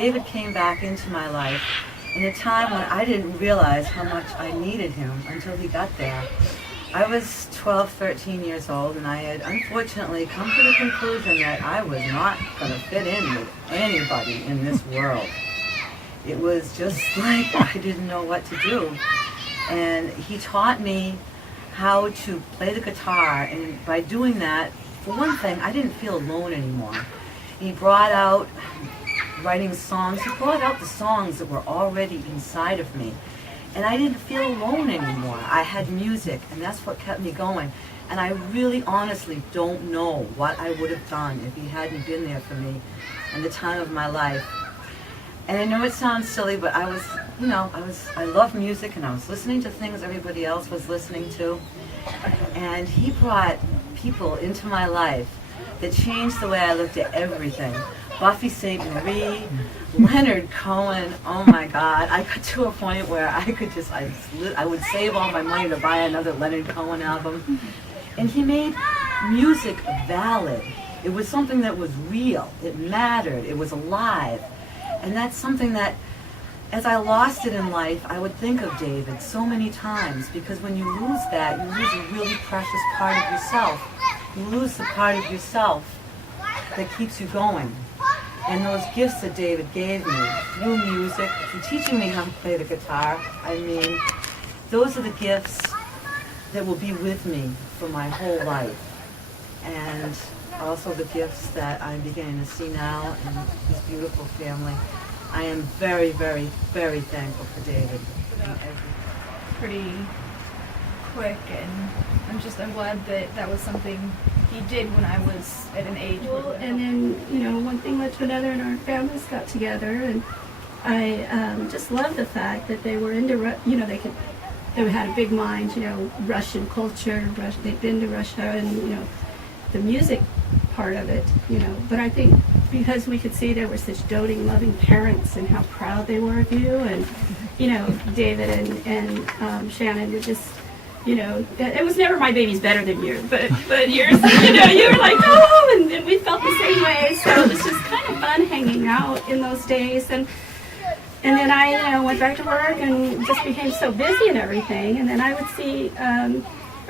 David came back into my life in a time when I didn't realize how much I needed him until he got there. I was 12, 13 years old, and I had unfortunately come to the conclusion that I was not going to fit in with anybody in this world. It was just like I didn't know what to do. And he taught me how to play the guitar, and by doing that, for one thing, I didn't feel alone anymore. He brought out writing songs. He brought out the songs that were already inside of me. And I didn't feel alone anymore. I had music, and that's what kept me going. And I really honestly don't know what I would have done if he hadn't been there for me in the time of my life. And I know it sounds silly, but I love music, and I was listening to things everybody else was listening to. And he brought people into my life that changed the way I looked at everything. Buffy St. Marie, Leonard Cohen, oh my God. I got to a point where I would save all my money to buy another Leonard Cohen album. And he made music valid. It was something that was real. It mattered. It was alive. And that's something that, as I lost it in life, I would think of David so many times, because when you lose that, you lose a really precious part of yourself. You lose the part of yourself that keeps you going. And those gifts that David gave me through music, through teaching me how to play the guitar, I mean, those are the gifts that will be with me for my whole life. And also the gifts that I'm beginning to see now in his beautiful family. I am very, very, very thankful for David. Pretty quick, and I'm glad that that was something he did when I was at an age. And then, one thing led to another, and our families got together, and I just love the fact that they were into, they had a big mind, Russian culture. They'd been to Russia, and the music part of it, But I think because we could see there were such doting, loving parents, and how proud they were of you, and David and Shannon were just. It was never my baby's better than you, but yours, you were like, oh, and we felt the same way. So it was just kind of fun hanging out in those days. And then I, went back to work and just became so busy and everything. And then I would see,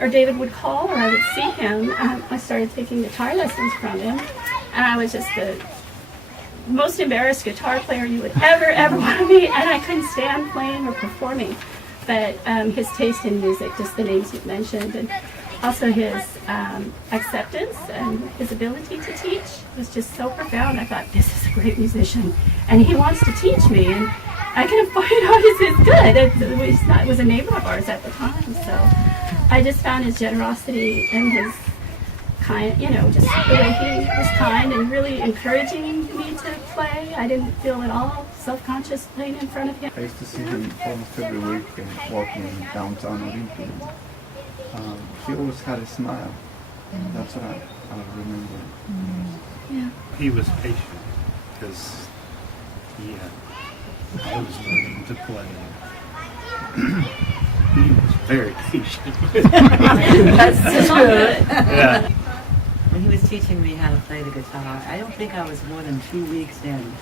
or David would call, or I would see him. I started taking guitar lessons from him, and I was just the most embarrassed guitar player you would ever want to be, and I couldn't stand playing or performing. But his taste in music, just the names you've mentioned, and also his acceptance and his ability to teach was just so profound. I thought, this is a great musician, and he wants to teach me, and I can find out it's good. It was a neighbor of ours at the time, so I just found his generosity and his kind, just the way he was kind and really encouraging me to play. I didn't feel at all self-conscious playing in front of him. I used to see him almost every week walking in downtown Olympia. He always had a smile. That's what I remember. Yeah. He was patient because I was learning to play. He was very patient. That's good. Yeah. When he was teaching me how to play the guitar, I don't think I was more than 2 weeks in.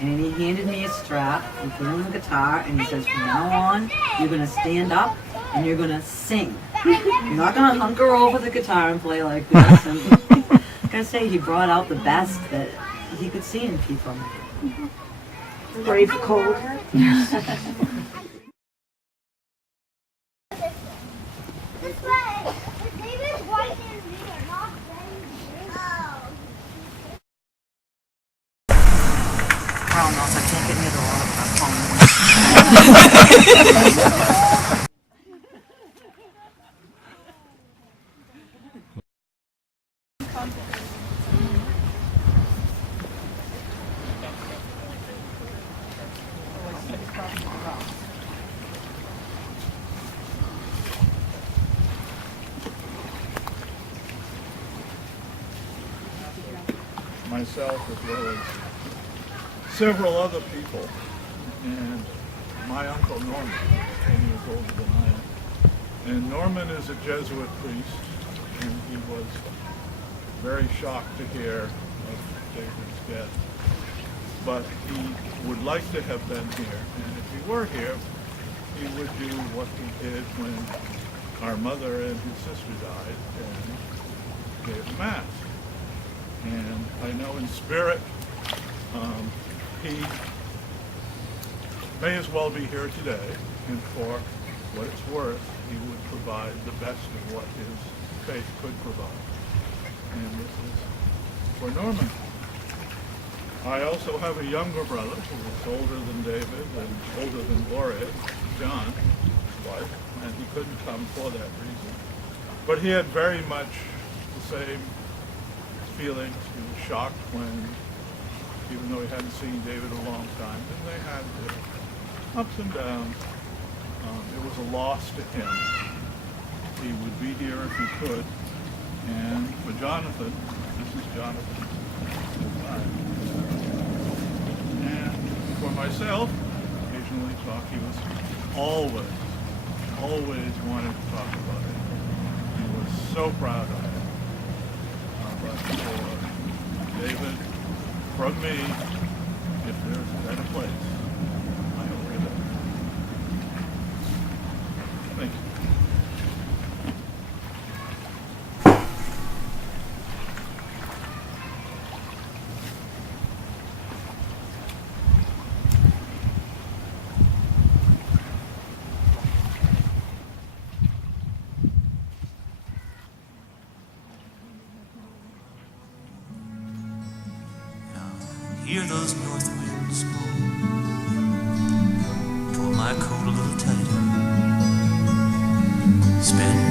And he handed me a strap, he put on the guitar, and he says, from now on, you're going to stand up and you're going to sing. You're not going to hunker over the guitar and play like this. And I gotta say, he brought out the best that he could see in people. Brave cold. I don't know if I can't get near the water. Myself as well as several other people, and my uncle Norman, 10 years older than I am. And Norman is a Jesuit priest, and he was very shocked to hear of David's death. but he would like to have been here. And if he were here, he would do what he did when our mother and his sister died and gave Mass. And I know in spirit, he may as well be here today, and for what it's worth, he would provide the best of what his faith could provide. And this is for Norman. I also have a younger brother who is older than David and older than Gloria, John, his wife, and he couldn't come for that reason. But he had very much the same feelings. He was shocked when, even though he hadn't seen David a long time, and they had their ups and downs. It was a loss to him. He would be here if he could. And for Jonathan, this is Jonathan. And for myself, occasionally talk, he was always wanted to talk about it. He was so proud of it. But for David, from me, if there's a better place, I will give it. Thank you. Hear those north winds blow, pull my coat a little tighter, spend